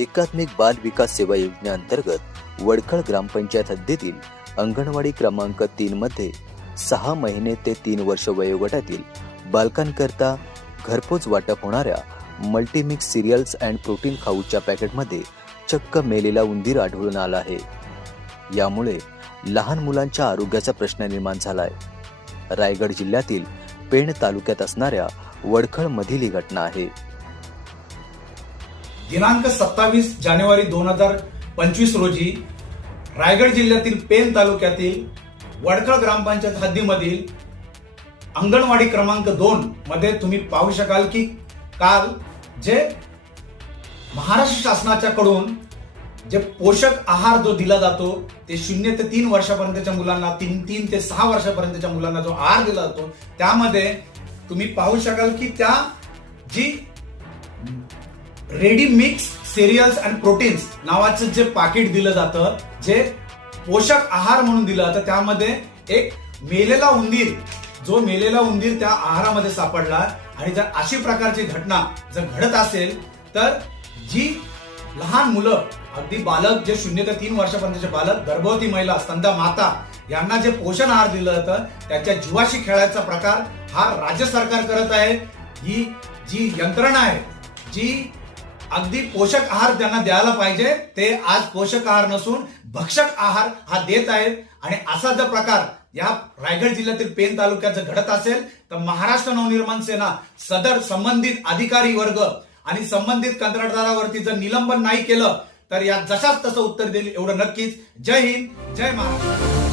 एकात्मिक बाल विकास सेवा योजनेअंतर्गत वडखळ ग्रामपंचायत हद्दीतील अंगणवाडी क्रमांक तीन मध्ये सहा महिने ते तीन वर्ष वयोगटातील बालकांकरता घरपोच वाटप होणाऱ्या मल्टीमिक्स सिरियल्स अँड प्रोटीन खाऊच्या पॅकेटमध्ये चक्क मेलेला उंदीर आढळून आला आहे. यामुळे लहान मुलांच्या आरोग्याचा प्रश्न निर्माण झालाय. रायगड जिल्ह्यातील पेण तालुक्यात असणाऱ्या वडखळ मधील ही घटना आहे. दिनांक सत्तावीस जानेवारी दोन हजार पंचवीस रोजी रायगड जिल्ह्यातील पेन तालुक्यातील वडकळ ग्रामपंचायत हद्दीमधील अंगणवाडी क्रमांक दोन मध्ये तुम्ही पाहू शकाल की काल जे महाराष्ट्र शासनाच्या कडून जे पोषक आहार जो दिला जातो ते शून्य ते तीन वर्षापर्यंतच्या मुलांना तीन तीन ते सहा वर्षापर्यंतच्या मुलांना जो आहार दिला जातो त्यामध्ये तुम्ही पाहू शकाल की त्या जी ready mix cereals and proteins नावाचं जे पाकिट दिलं जातं जे पोषक आहार म्हणून दिलं जातं त्यामध्ये एक मेलेला उंदीर जो मेलेला उंदीर त्या आहारामध्ये सापडला आणि जर अशी प्रकारची घटना जर घडत असेल तर जी लहान मुलं अगदी बालक जे शून्य ते तीन वर्षापर्यंतचे बालक गर्भवती महिला स्तंदा माता यांना जे पोषण आहार दिलं जातं त्याच्या जीवाशी खेळायचा प्रकार हा राज्य सरकार करत आहे. ही जी यंत्रणा आहे जी अगदी पोषक आहार त्यांना द्यायला पाहिजे. ते आज पोषक आहार नसून भक्षक आहार हा देत आहेत. आणि असा जर प्रकार या रायगड जिल्ह्यातील पेन तालुक्यात जर घडत असेल तर महाराष्ट्र नवनिर्माण सेना सदर संबंधित अधिकारी वर्ग आणि संबंधित कंत्राटदारावरती जर निलंबन नाही केलं तर या जशाच तसं उत्तर देईल एवढं नक्कीच. जय हिंद जय महाराष्ट्र.